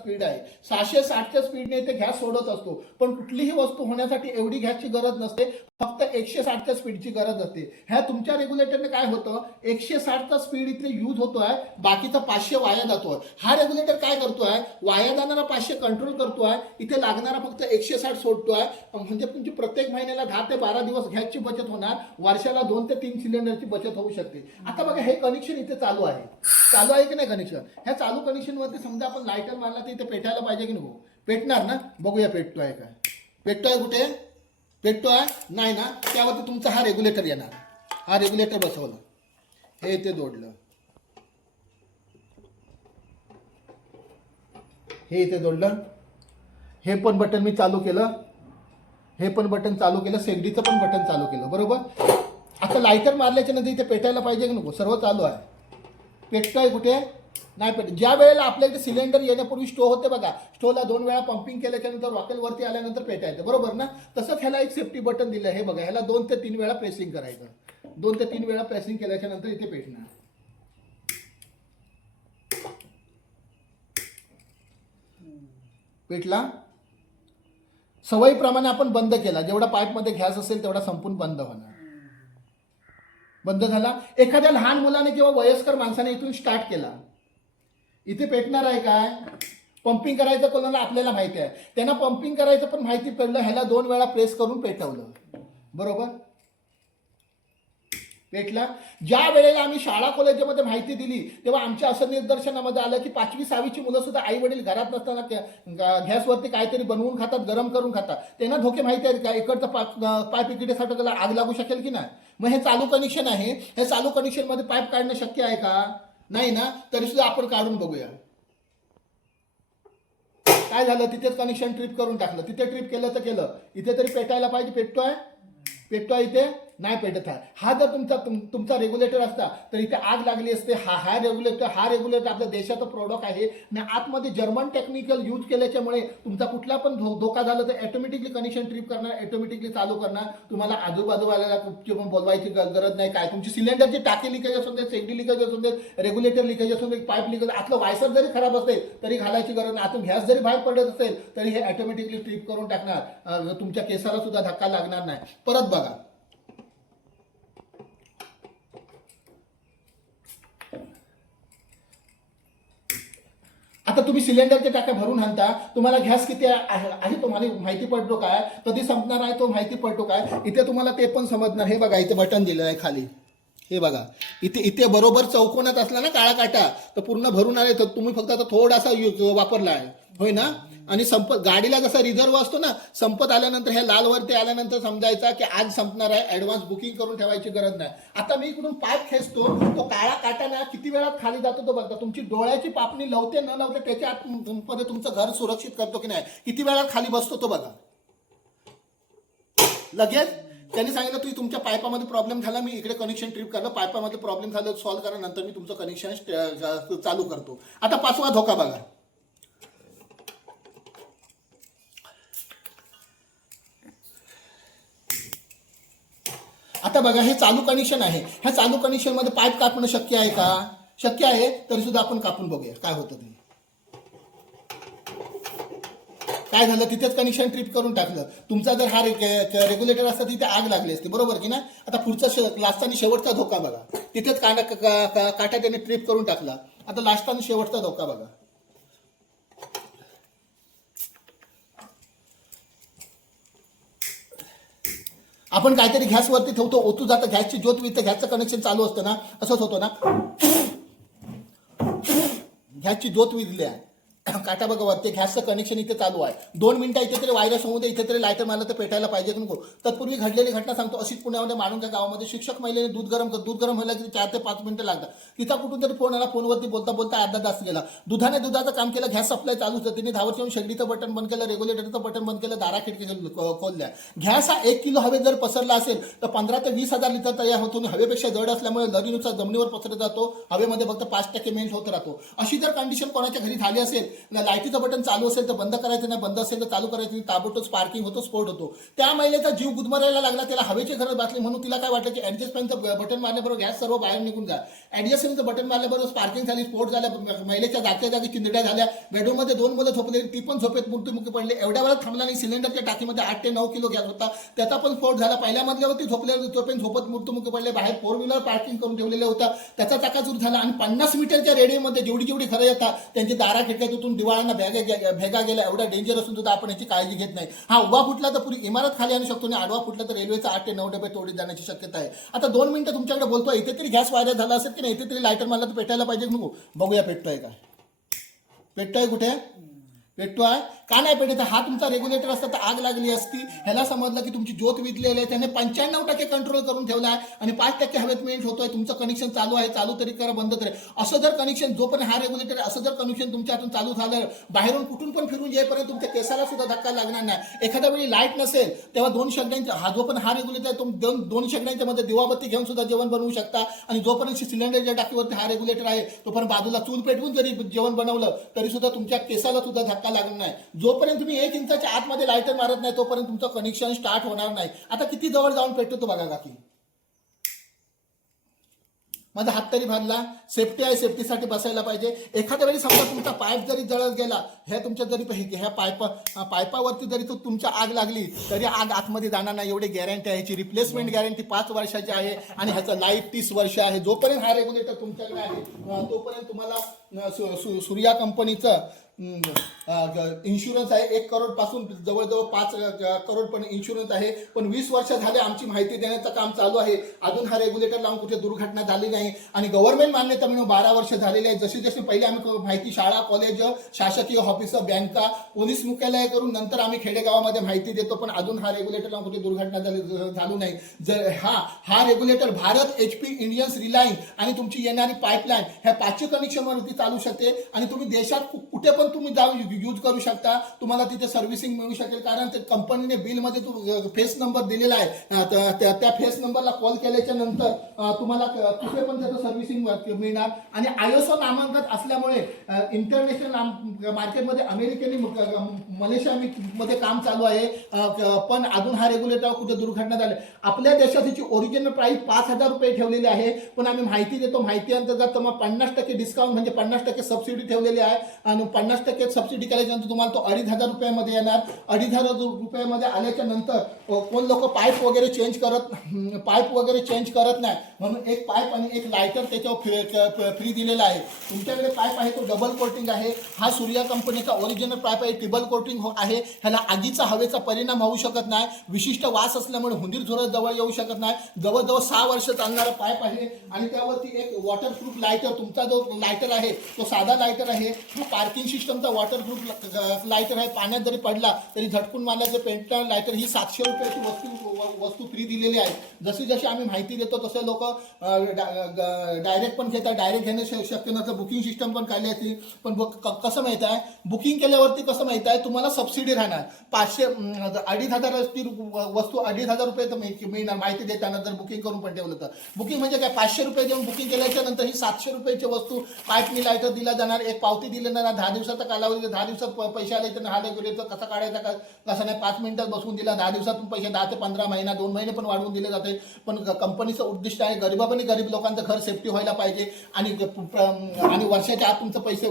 Speed आहे. सहाशे साठच्या स्पीडने ते गॅस सोडत असतो. पण कुठलीही वस्तू होण्यासाठी एवढी गॅसची गरज नसते. फक्त एकशे साठच्या स्पीडची गरज असते. ह्या तुमच्या रेग्युलेटरने काय होतं? एकशे साठचा स्पीड इथे यूज होतोय बाकीचा पाचशे वाया जातोय. हा रेग्युलेटर काय करतोय? वाया जाणारा पाचशे कंट्रोल करतोय इथे लागणारा फक्त एकशे साठ सोडतोय. म्हणजे तुमची प्रत्येक महिन्याला दहा ते बारा दिवस गॅसची बचत होणार. वर्षाला दोन ते तीन सिलेंडरची बचत होऊ शकते. आता बघा हे कनेक्शन इथे चालू आहे. चालू आहे की नाही कनेक्शन ह्या चालू कनेक्शन वरती समजा आपण लायटर मारला तर इथे पेटायला पाहिजे की नको? पेटणार ना? बघूया पेटतोय काय पेटतोय कुठे? पेटतो आहे नाही ना? त्यावरती तुमचा हा रेग्युलेटर येणार. हा रेग्युलेटर बसवला. हे इथे जोडलं. हे इथे जोडलं. हे पण बटन मी चालू केलं. हे पण बटन चालू केलं. सेंडीचं पण बटन चालू केलं. बरोबर? आता लायटर मारल्याच्या नंतर इथे पेटायला पाहिजे की नको? सर्व चालू आहे. पेटतोय कुठे? नाही पेट ज्या वेळेला आपल्या इथे सिलेंडर येण्यापूर्वी स्टो होते बघा स्टोला दोन वेळा पंपिंग केल्याच्यानंतर नंतर आल्यानंतर पेटा आल्यानंतर पेटायचं बरोबर ना? तसंच ह्याला एक सेफ्टी बटन दिलं हे बघा ह्याला दोन ते तीन वेळा प्रेसिंग करायचं. दोन ते तीन वेळा प्रेसिंग केल्याच्यानंतर इथे पेटणार. पेटला? सवयीप्रमाणे आपण बंद केला. जेवढा पाईपमध्ये घ्यास असेल तेवढा संपून बंद होणार. बंद झाला? एखाद्या लहान मुलाने किंवा वयस्कर माणसाने इथून स्टार्ट केला. इथे पेटणार आहे काय? पंपिंग करायचं कोणाला? आपल्याला माहिती आहे. त्यांना पंपिंग करायचं पण माहिती पडलं ह्याला दोन वेळा प्रेस करून पेटवलं. बरोबर? पेटला. ज्या वेळेला आम्ही शाळा कॉलेजमध्ये माहिती दिली तेव्हा आमच्या असं निदर्शनामध्ये आलं की पाचवी सहावीची मुलं सुद्धा आई वडील घरात नसताना गॅसवरती काहीतरी बनवून खातात गरम करून खातात. त्यांना धोके माहिती आहेत का? इकडचं पाप पाईप इकडे आग लागू शकेल की नाही? मग हे चालू कनेक्शन आहे. हे चालू कनेक्शनमध्ये पाईप काढणं शक्य आहे का? नाही ना तरी सुद्धा आपण काढून बघूया. काय झालं? तिथेच कनेक्शन ट्रिप करून टाकलं. तिथे ट्रिप केलं तर केलं. इथे तरी पेटायला पाहिजे पेटतोय? पेटतोय इथे? नाही पेटत आहे. हा जर तुमचा तुम- तुमचा रेग्युलेटर असता तर इथे आग लागली असते. हा हा रेग्युलेटर हा रेग्युलेटर आपल्या देशाचा प्रोडक्ट आहे. आणि आतमध्ये जर्मन टेक्निकल यूज केल्याच्यामुळे तुमचा कुठला पण धो- धोका झाला तर ऑटोमॅटिकली कनेक्शन ट्रिप करणार ऑटोमॅटिकली चालू करणार. तुम्हाला आजूबाजूवाल्याला कुठची पण बोलवायची गरज नाही. काय? तुमची सिलेंडरची टाकी लिकेज असून दे सेगडी लिकेज असून देत रेग्युलेटर लिकेज असून दे पाईप लिकेज आतलं वायसर जरी खराब असेल तरी घालायची गरज नाही. आतून गॅस जरी बाहेर पडत असेल तरी हे ऑटोमॅटिकली ट्रिप करून टाकणार. तुमच्या केसाला सुद्धा धक्का लागणार नाही. परत बघा. आता तुम्ही सिलेंडरच्या टाक्या भरून आणता तुम्हाला गॅस किती आहे तुम्हाला माहिती पडतो काय? कधी संपणार आहे तो माहिती पडतो काय? इथे तुम्हाला ते पण समजणार. हे बघा इथे बटन दिलेलं आहे खाली. हे बघा इथे इथे बरोबर चौकोनात असला ना काळा काटा तर पूर्ण भरून आले तर तुम्ही फक्त आता थोडासा वापरला आहे. होय ना? आणि संपत गाडीला जसा रिझर्व असतो ना संपत आल्यानंतर हे लालवरती आल्यानंतर समजायचा की आज संपणार आहे ऍडव्हान्स बुकिंग करून ठेवायची गरज नाही. आता मी इकडून पाय खेचतो तो काळा काटाना किती वेळात खाली जातो तो बघता. तुमची डोळ्याची पापणी लवते न लावते त्याच्या आतमध्ये तुमचं घर सुरक्षित करतो की नाही किती वेळात खाली बसतो तो बघा. लगेच त्यांनी सांगितलं तुम्ही तुमच्या पायपामध्ये प्रॉब्लेम झाला मी इकडे कनेक्शन ट्रिप करलं पायपामध्ये प्रॉब्लेम झालं सॉल्व्ह करा नंतर मी तुमचं कनेक्शन चालू करतो. आता पाचवा धोका बघा. आता बघा हे चालू कनेक्शन आहे. ह्या चालू कनेक्शनमध्ये पाईप कापणं शक्य आहे का? शक्य आहे तरी सुद्धा आपण कापून बघूया. काय होतं ते? काय झालं? तिथेच कनेक्शन ट्रिप करून टाकलं. तुमचा जर हा रेग्युलेटर असता तिथे आग लागली असती. बरोबर की ना? आता पुढचा लास्ट आणि शेवटचा धोका बघा. तिथेच काटा काटा त्याने ट्रिप करून टाकला. आता लास्ट आणि शेवटचा धोका बघा. आपण काहीतरी गॅसवरती ठेवतो ओतू जातं गॅसची ज्योत विथ गॅसचं कनेक्शन चालू असतं ना असंच होतं ना. गॅसची ज्योत विजली आहे. काटा बघा वरती गॅसचं कनेक्शन इथे चालू आहे. दोन मिनिटं इथे तरी वायरस होऊ दे इथे तरी लायटर मारलं तर पेटायला पाहिजे नको. तत्पूर्वी घडलेली घटना सांगतो. अशीच पुण्यामध्ये माणूनच्या गावामध्ये शिक्षक महिलेने दूध गरम दूध गरम व्हायला किती चार ते पाच मिनिटं लागतात. तिथं कुठून तरी फोन आला फोनवरती बोलता बोलता अर्धा तास गेला. दुधाने दुधाचं काम केलं गॅस सप्लाय चालू होतं. तिने धावत येऊन शेगडीचं बटन बंद केलं रेग्युलेटरचं बटन बंद केलं दारा खिडकी खोलल्या. गॅस हा एक किलो हवेत जर पसरला असेल तर पंधरा ते वीस हजार लिटर तयार होतो हवेपेक्षा जड असल्यामुळे लरीनुसार जमिनीवर पसरत जातो. हवेमध्ये फक्त पाच टक्के मेल्ट होत राहतो. अशी जर कंडिशन कोणाच्या घरी झाली असेल लाईटीचं बटन चालू असेल तर बंद करायचं नाही बंद असेल तर चालू करायचं नाही ताबडतोब स्पार्किंग होतो स्फोट होतो. त्या महिलेचा जीव गुदमरायला लागला त्याला हवेची गरज भासली म्हणून तिला काय वाटलं की ऍडजस्टमेंटचं बटन मारल्याबरोबर गॅस सर्व बाहेर निघून जा. ऍडजस्टमेंटचं बटन मारल्याबरोबर स्पार्किंग झाली स्फोट झाला महिलेच्या जागच्या जागी चिंदड्या झाल्या. बेडरूममध्ये दोन मुलं झोपले ती पण झोपेत मृत्यूमुखी पडले. एवढ्या वेळात थांबला नाही सिलेंडरच्या टाकीमध्ये आठ ते नऊ किलो गॅस होता. त्याचा पण स्फोट झाला. पहिल्या मधल्यावरती झोपले झोपेन झोपत मृत्यूमुखी पडले. बाहेर फोर व्हीलर पार्किंग करून ठेवलेलं होता. त्याचा चाकाचूर झाला आणि पन्नास मीटरच्या रेडिओमध्ये जेवढी जेवढी घरं येतात त्यांची दारा इथून दिवाळांना भेगा भेगा गेल्या एवढा डेंजर असून सुद्धा आपण याची काळजी घेत नाही. हा उभा फुटला तर पुरी इमारत खाली आणू शकतो आणि आडवा फुटला तर रेल्वेचा आठ ते नऊ डबे तोडीत जाण्याची शक्यता आहे. आता दोन मिनिटं तुमच्याकडे बोलतोय इथे तरी गॅस वायदा झाला असेल की नाही? इथे तरी लायटर मारला तर पेटायला पाहिजे. नको बघूया पेटतोय का? पेटतोय कुठे? पेटतोय. का नाही पेटत हा तुमचा रेग्युलेटर असता तर आग लागली असती. ह्याला समजलं की तुमची ज्योत विजलेली आहे. त्याने पंच्याण्णव टक्के कंट्रोल करून ठेवला आहे. आणि पाच टक्के हवेत मेंट होतोय. तुमचं कनेक्शन चालू आहे. चालू तरी करा बंद तरी. असं जर कनेक्शन जोपर्यंत हा रेग्युलेटर असं जर कनेक्शन तुमच्या हातून चालू झालं बाहेरून कुठून पण फिरून येईपर्यंत तुमच्या केसाला सुद्धा धक्का लागणार नाही. एखाद्या वेळी लाइट नसेल तेव्हा दोन शेगड्यांच्या हा जो पण हा रेग्युलेटर तुम दोन दोन शेगड्यांच्या मध्ये दिवाबत्ती घेऊन सुद्धा जेवण बनवू शकता. आणि जोपर्यंत सिलेंडरच्या टाकीवरती हा रेग्युलेटर आहे तोपर्यंत बाजूला चूल पेटवून जरी जेवण बनवलं तरी सुद्धा तुमच्या केसाला सुद्धा धक्का लागणार नाही. जोपर्यंत तुम्ही एक इंचाच्या आतमध्ये लायटर मारत नाही तोपर्यंत तुमचं कनेक्शन स्टार्ट होणार नाही. आता किती जवळ जाऊन पेटतो तो बघा काकी. माझा हात तरी भरला सेफ्टी आहे सेफ्टीसाठी बसायला पाहिजे. एखाद्या वेळी समजा तुमचा पाईप जरी जळत गेला ह्या तुमच्या जरी ह्या पायप पायपावरती जरी तो तुमच्या आग लागली तरी आग आतमध्ये जाणार नाही. एवढी गॅरंटी आहे. ह्याची रिप्लेसमेंट गॅरंटी पाच वर्षाची आहे आणि ह्याचं लाईफ तीस वर्ष आहे. जोपर्यंत हा रेग्युलेटर तुमच्याकडे आहे तोपर्यंत तुम्हाला सूर्या कंपनीचं इन्शुरन्स आहे एक करोडपासून जवळजवळ पाच करोड पण इन्शुरन्स आहे. पण वीस वर्ष झाले आमची माहिती देण्याचं काम चालू आहे. अजून हा रेग्युलेटर लावून कुठे दुर्घटना झाली नाही. आणि गव्हर्नमेंट मान्यता मिळून बारा वर्ष झालेले आहे. जशी जशी पहिले आम्ही माहिती शाळा कॉलेज शासकीय ऑफिस बँका पोलीस मुख्यालय करून नंतर आम्ही खेडेगावामध्ये माहिती देतो. पण अजून हा रेग्युलेटर लावून कुठे दुर्घटना झाली झाली नाही. जर हा हा regulator Bharat H P Indians Reliance आणि तुमची येणारी पाईपलाईन ह्या पाचशे कनेक्शनवरती चालू शकते. आणि तुम्ही देशात कुठे पण तुम्ही जाऊन यूज करू शकता. तुम्हाला तिथे सर्व्हिसिंग मिळू शकेल. कारण ते कंपनीने बिलमध्ये तू फेस नंबर दिलेला आहे. त्या- फेस नंबरला कॉल केल्याच्यानंतर तुम्हाला कुठे पण त्याचं सर्व्हिसिंग मिळणार. आणि आयोसो नामांकन असल्यामुळे इंटरनॅशनल मार्केटमध्ये अमेरिकेने मलेशिया मध्ये काम चालू आहे. पण अजून हा रेग्युलेटर कुठे दुर्घटना झाली. आपल्या देशात त्याची ओरिजिनल प्राईस पाच हजार रुपये ठेवलेली आहे. पण आम्ही माहिती देतो. माहिती अंतर्गत मग पन्नास टक्के डिस्काउंट म्हणजे पन्नास टक्के सबसिडी ठेवलेली आहे. आणि पन्नास टक्के सबसिडी केल्याच्यानंतर तुम्हाला तो अडीच हजार रुपयामध्ये येणार. अडीच हजार रुपयामध्ये आल्याच्यानंतर कोण लोक पाईप वगैरे चेंज करत पाईप वगैरे चेंज करत नाही. म्हणून एक पाईप आणि एक लायटर त्याच्यावर फ्री दिलेला आहे. तुमच्याकडे पाईप आहे तो डबल कोटिंग आहे. हा सूर्या कंपनीचा ओरिजिनल पाईप आहे ट्रिबल कोटिंग हो, आहे. ह्याला आगीचा हवेचा परिणाम होऊ शकत नाही. विशिष्ट वास असल्यामुळे हुंदीर झोरत जवळ येऊ शकत नाही. जवळजवळ सहा वर्ष चालणारा पाईप आहे आणि त्यावरती एक वॉटरप्रूफ लायटर तुमचा जो लायटर आहे तो साधा लायटर आहे. हा पार्किंग सिस्टमचा वॉटरप्रूफ लायटर आहे पाण्यात जरी पडला तरी झटकून मारण्याचं पेंटर लायटर ही सातशे रुपयाची वस्तू वस्तू फ्री दिलेली आहे. जशी जशी आम्ही माहिती देतो तसे लोक डायरेक्ट पण घेतात डायरेक्ट घेणं शक्य नसतं बुकिंग सिस्टम पण काढली असती पण कसं माहीत आहे? बुकिंग केल्यावरती कसं माहीत आहे? तुम्हाला सबसिडी राहणार. पाचशे अडीच हजाराची वस्तू अडीच हजार रुपये तर मिळणार. माहिती देताना जर बुकिंग करून पण ठेवलं तर. बुकिंग म्हणजे काय? पाचशे रुपये देऊन बुकिंग केल्याच्यानंतर ही सातशे रुपयाची वस्तू पाईपनी लायटर दिला जाणार एक पावती दिली जाणार दहा दिवसाचा कालावधी दहा दिवसात पैसे आले तर हा रेग्युलेटर कसा काढायचा का कसा नाही पाच मिनिटात बसवून दिला. दहा दिवसातून पैसे दहा ते पंधरा महिना दोन महिने पण वाढवून दिले जाते. पण कंपनीचं उद्दिष्ट आहे गरीबापणे गरीब लोकांचं घर सेफ्टी व्हायला पाहिजे. आणि आणि वर्षाच्या आत तुमचं पैसे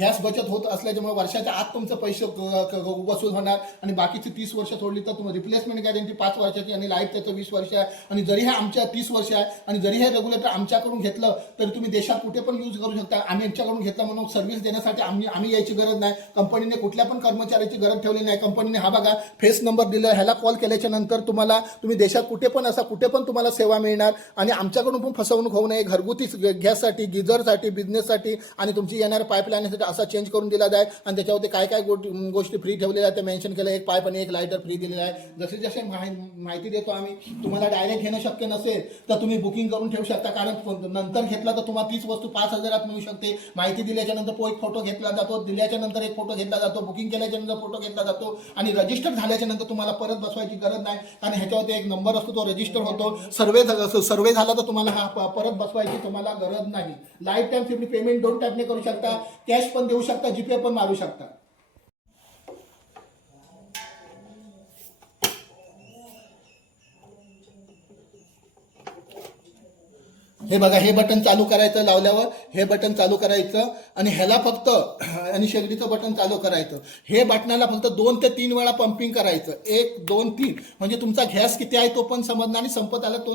गॅस बचत होत असल्याच्यामुळे वर्षाच्या आत तुमचं पैसे वसूल होणार. आणि बाकीची तीस वर्ष सोडली तर तुम्ही रिप्लेसमेंट गॅरंटी पाच वर्षाची आणि लाईफ त्याचं वीस वर्ष आहे. आणि जरी हे आमच्या तीस वर्ष आहे आणि जरी हे रेग्युलेटर आमच्याकडून घेतलं तरी तुम्ही देशात कुठे पण यूज करू शकता. आम्ही आमच्याकडून घेतलं म्हणून सर्व्हिस देण्यासाठी आम्ही आम्ही यायची गरज नाही. कंपनीने कुठल्या पण कर्मचाऱ्याची गरज ठेवली नाही. कंपनीने हा बघा फेस नंबर दिला. ह्याला कॉल केल्याच्यानंतर तुम्हाला तुम्ही देशात कुठे पण असा कुठे पण तुम्हाला सेवा मिळणार. आणि आमच्याकडून पण फसवणूक होऊ नये. घरगुती गॅससाठी गिझरसाठी बिझनेससाठी आणि तुमची येणाऱ्या पाईपलाईनसाठी असा चेंज करून दिला जाय आणि त्याच्यावरती काय काय गोष्टी गोष्टी फ्री ठेवलेल्या आहेत ते मेन्शन केलं. एक पाईप आणि एक लायटर फ्री दिलेला आहे. जसे जसे माहि- माहिती देतो आम्ही तुम्हाला डायरेक्ट घेणं शक्य नसेल तर तुम्ही बुकिंग करून ठेवू शकता. कारण नंतर घेतला तर तुम्हाला तीच वस्तू पाच हजारात मिळू शकते. माहिती दिल्याच्या नंतर एक फोटो घेतला जातो जातो दिल्याच्या नंतर एक फोटो घेतला जातो बुकिंग केल्याच्यानंतर फोटो घेतला जातो आणि रजिस्टर झाल्याच्यानंतर तुम्हाला परत बसवायची गरज नाही. कारण ह्याच्यावरती एक नंबर असतो तो रजिस्टर होतो. सर्वे सर्वे झाला तर तुम्हाला हा परत बसवायची तुम्हाला गरज नाही. लाईफ टाईम तुम्ही पेमेंट दोन टाईपने करू शकता कॅश पण देऊ शकता जीपे पण मारू शकता. हे बघा हे बटन चालू करायचं लावल्यावर हे बटन चालू करायचं आणि ह्याला फक्त आणि शेगडीचं बटन चालू करायचं. हे बटनाला फक्त दोन ते तीन वेळा पंपिंग करायचं. एक दोन तीन. म्हणजे तुमचा गॅस किती आहे तो पण समजणार आणि संपत आला तो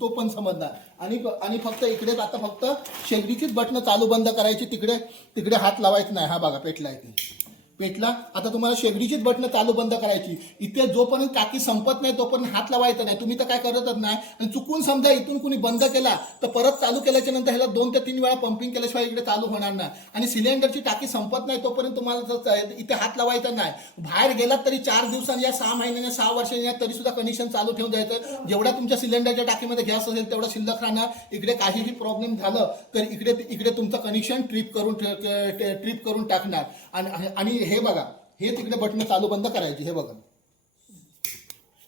तो पण समजणार. आणि आणि फक्त इकडेच आता फक्त शेगडीचीच बटणं चालू बंद करायची. तिकडे तिकडे हात लावायचं नाही. हा बघा पेटला इथे पेटला आता तुम्हाला शेगडीचीच बटणं चालू बंद करायची. इथे जोपर्यंत टाकी संपत नाही तोपर्यंत हात लावायचा नाही. तुम्ही तर काय करतच नाही. आणि चुकून समजा इथून कुणी बंद केला तर परत चालू केल्याच्यानंतर ह्याला दोन ते तीन वेळा पंपिंग केल्याशिवाय इकडे चालू होणार नाही. आणि सिलेंडरची टाकी संपत नाही तोपर्यंत तुम्हाला इथे हात लावायचा नाही. बाहेर गेलात तरी चार दिवसांनी या सहा महिन्याने सहा वर्षांनी या तरी सुद्धा कनेक्शन चालू ठेवून द्यायचं. जेवढ्या तुमच्या सिलेंडरच्या टाकीमध्ये गॅस असेल तेवढा शिल्लक राहणार. इकडे काहीही प्रॉब्लेम झालं तर इकडे इकडे तुमचं कनेक्शन ट्रिप करून ट्रिप करून टाकणार. आणि आणि हे बघा हे तिकडे बटन चालू बंद करायची हे बघा.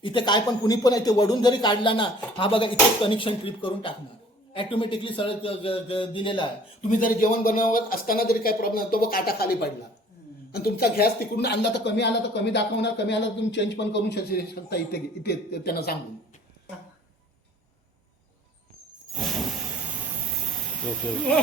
इथे काय पण कुणी पण आहे ते वडून जरी काढला ना हा बघा इथे कनेक्शन ट्रिप करून टाकणार. ॲटोमॅटिकली सरळ दिलेला आहे. तुम्ही जरी जेवण बनवत असताना जरी काही प्रॉब्लेम तो काटा खाली पडला. आणि तुमचा गॅस तिकडून आणला तर कमी आला तर कमी दाखवणार कमी आला तर तुम्ही चेंज पण करू शकता इथे इथे त्यांना सांगून. ओके.